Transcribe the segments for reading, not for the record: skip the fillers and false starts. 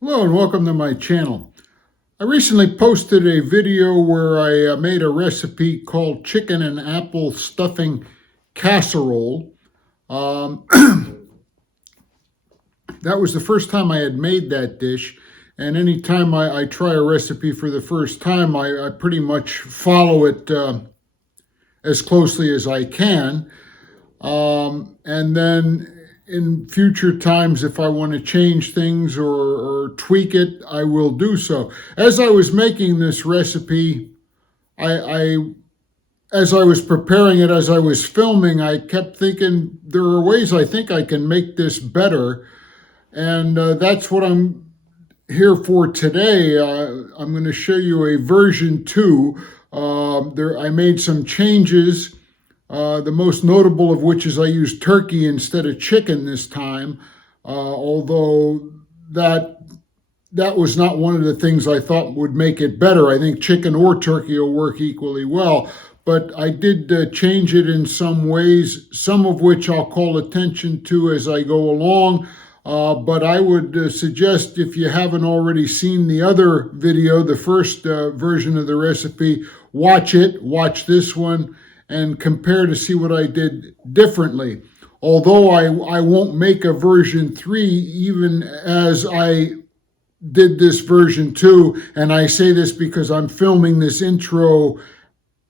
Hello and welcome to my channel. I recently posted a video where I made a recipe called chicken and apple stuffing casserole. Um, that was the first time I had made that dish, and anytime I try a recipe for the first time, I pretty much follow it as closely as I can. And then in future times, if I want to change things or tweak it, I will do so. As I was making this recipe, I as I was preparing it, as I was filming, I kept thinking there are ways I think I can make this better, and that's what I'm here for today. I'm going to show you a version 2. I made some changes, the most notable of which is I used turkey instead of chicken this time, although that was not one of the things I thought would make it better. I think chicken or turkey will work equally well, but I did change it in some ways, some of which I'll call attention to as I go along. But I would suggest, if you haven't already seen the other video, the first version of the recipe, watch it, watch this one, and compare to see what I did differently. Although I won't make a version 3 even as I did this version 2, and I say this because I'm filming this intro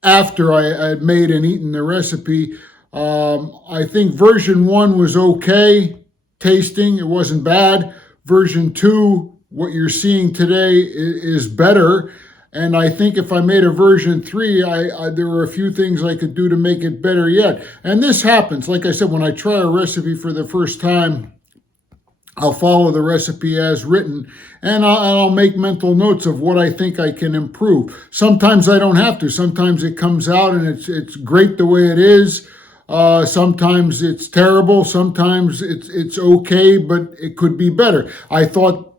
after I had made and eaten the recipe. I think version 1 was okay tasting. It wasn't bad. Version 2, what you're seeing today, is better. And I think if I made a version 3, there were a few things I could do to make it better yet. And this happens. Like I said, when I try a recipe for the first time, I'll follow the recipe as written, and I'll make mental notes of what I think I can improve. Sometimes I don't have to. Sometimes it comes out and it's great the way it is. Sometimes it's terrible. Sometimes it's okay, but it could be better. I thought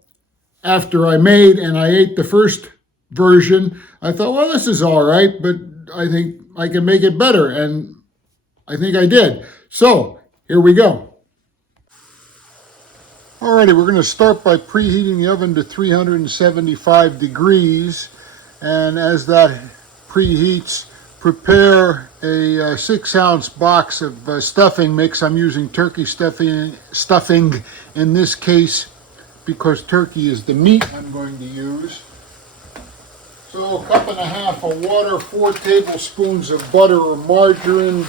after I made and I ate the first version, I thought, well, this is all right, but I think I can make it better, and I think I did. So here we go. Alrighty, we're going to start by preheating the oven to 375 degrees, and as that preheats, prepare a 6-ounce box of stuffing mix. I'm using turkey stuffing in this case because turkey is the meat I'm going to use. So a cup and a half of water, 4 tablespoons of butter or margarine,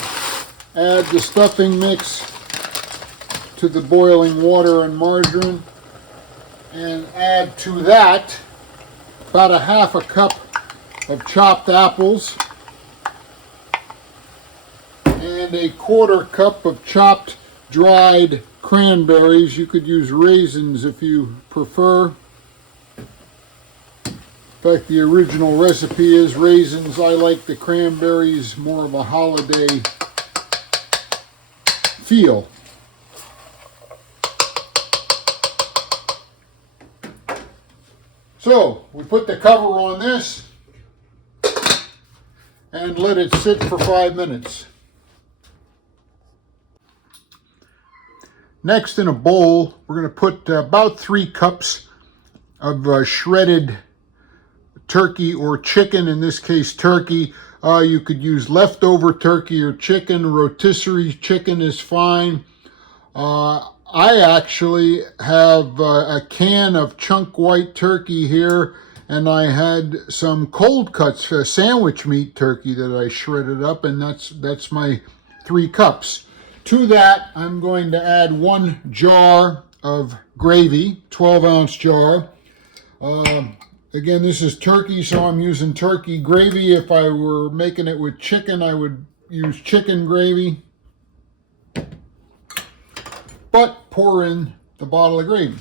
add the stuffing mix to the boiling water and margarine, and add to that about a half a cup of chopped apples and a quarter cup of chopped dried cranberries. You could use raisins if you prefer. In fact, the original recipe is raisins. I like the cranberries, more of a holiday feel. So we put the cover on this and let it sit for 5 minutes. Next, in a bowl, we're going to put about 3 cups of shredded turkey or chicken, in this case turkey. You could use leftover turkey or chicken. Rotisserie chicken is fine. I actually have a can of chunk white turkey here, and I had some cold cuts sandwich meat turkey that I shredded up, and that's my 3 cups. To that, I'm going to add 1 jar of gravy, 12-ounce jar. Again, this is turkey, so I'm using turkey gravy. If I were making it with chicken, I would use chicken gravy. But pour in the bottle of gravy.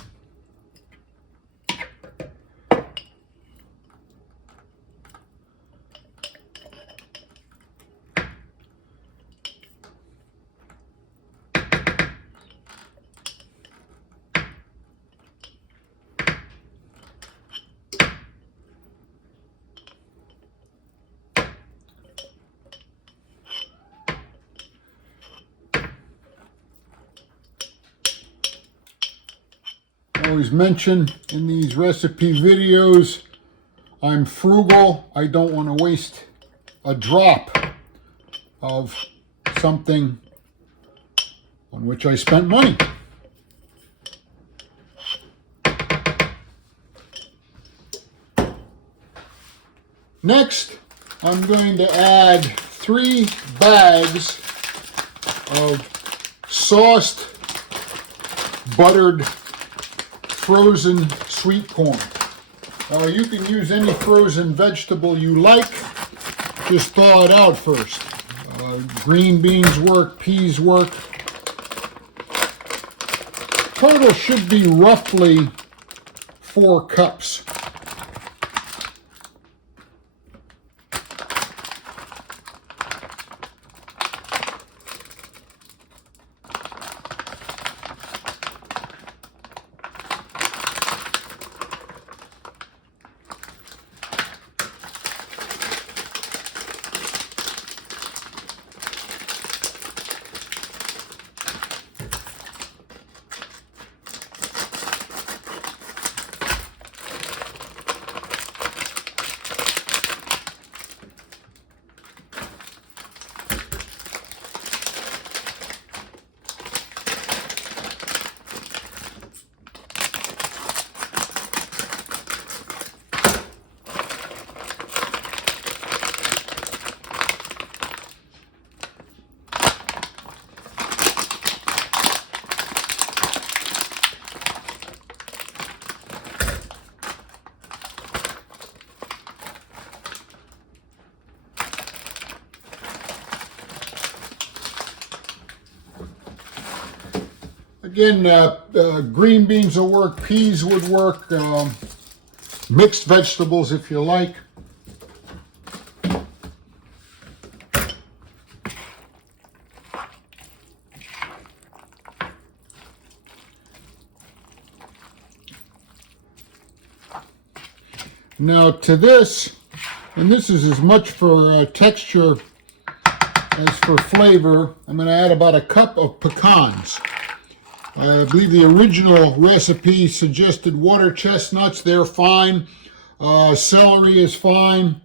always mention in these recipe videos, I'm frugal. I don't want to waste a drop of something on which I spent money. Next, I'm going to add 3 bags of sauced, buttered, frozen sweet corn. You can use any frozen vegetable you like. Just thaw it out first. Green beans work, peas work. Total should be roughly 4 cups. Again, green beans will work, peas would work, mixed vegetables if you like. Now to this, and this is as much for texture as for flavor, I'm going to add about a cup of pecans. I believe the original recipe suggested water chestnuts. They're fine. Celery is fine.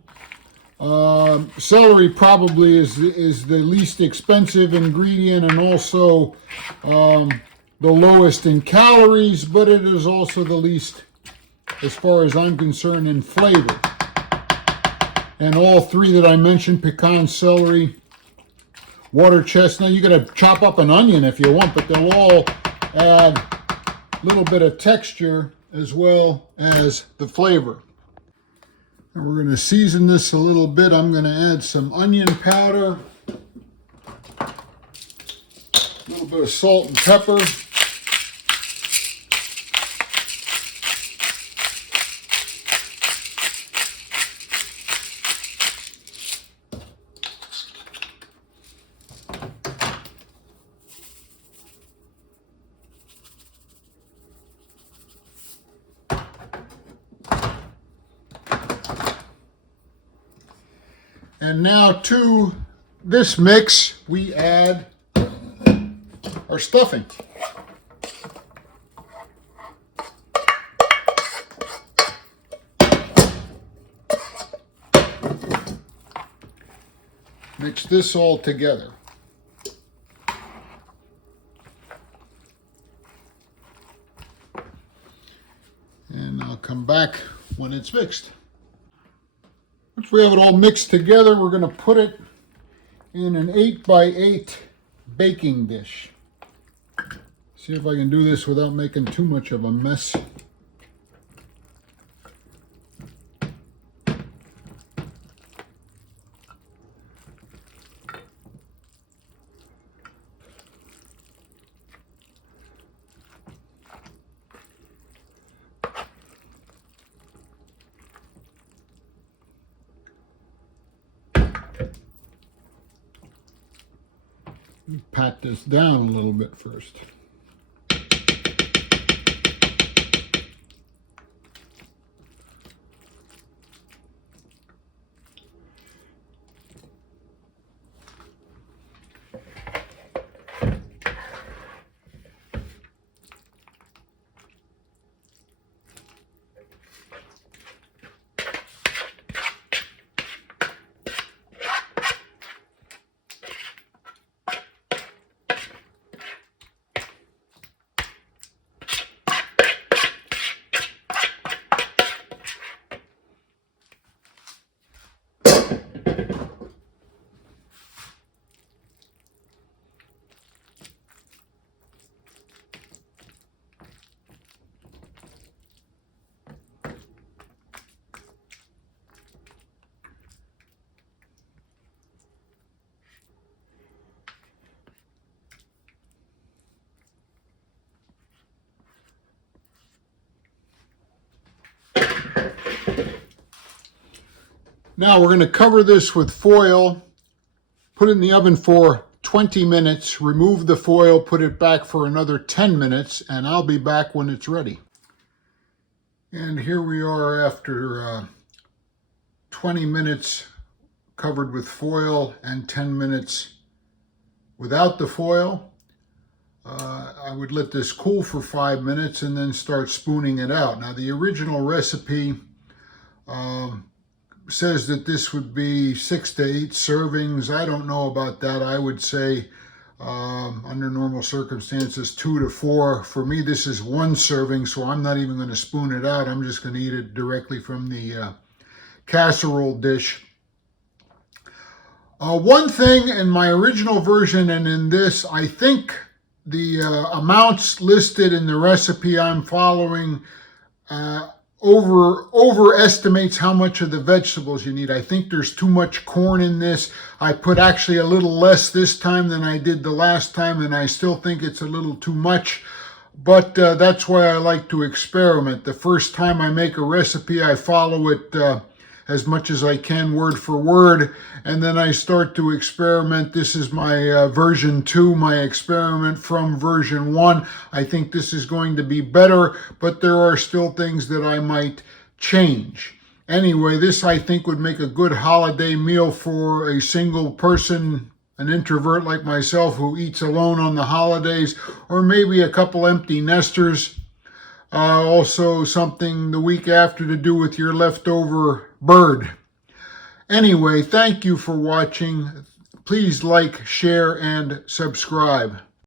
Celery probably is the least expensive ingredient and also the lowest in calories, but it is also the least, as far as I'm concerned, in flavor. And all 3 that I mentioned, pecan, celery, water chestnut, you gotta chop up an onion if you want, but they'll all add a little bit of texture as well as the flavor. And we're going to season this a little bit. I'm going to add some onion powder, a little bit of salt and pepper. And now to this mix, we add our stuffing. Mix this all together. And I'll come back when it's mixed. Once we have it all mixed together, we're going to put it in an 8x8 baking dish. See if I can do this without making too much of a mess. Pat this down a little bit first. Now we're going to cover this with foil, put it in the oven for 20 minutes, remove the foil, put it back for another 10 minutes, and I'll be back when it's ready. And here we are after 20 minutes covered with foil and 10 minutes without the foil. I would let this cool for 5 minutes and then start spooning it out. Now the original recipe says that this would be 6 to 8 servings. I don't know about that. I would say under normal circumstances 2 to 4. For me, this is 1 serving, so I'm not even going to spoon it out. I'm just going to eat it directly from the casserole dish. One thing in my original version and in this, I think the amounts listed in the recipe I'm following overestimates how much of the vegetables you need. I think there's too much corn in this. I put actually a little less this time than I did the last time, and I still think it's a little too much. But that's why I like to experiment. The first time I make a recipe, I follow it as much as I can word for word, and then I start to experiment. This is my version 2, my experiment from version 1. I think this is going to be better, but there are still things that I might change. Anyway, this I think would make a good holiday meal for a single person, an introvert like myself who eats alone on the holidays, or maybe a couple empty nesters. Also something the week after to do with your leftover bird. Anyway, thank you for watching. Please like, share, and subscribe.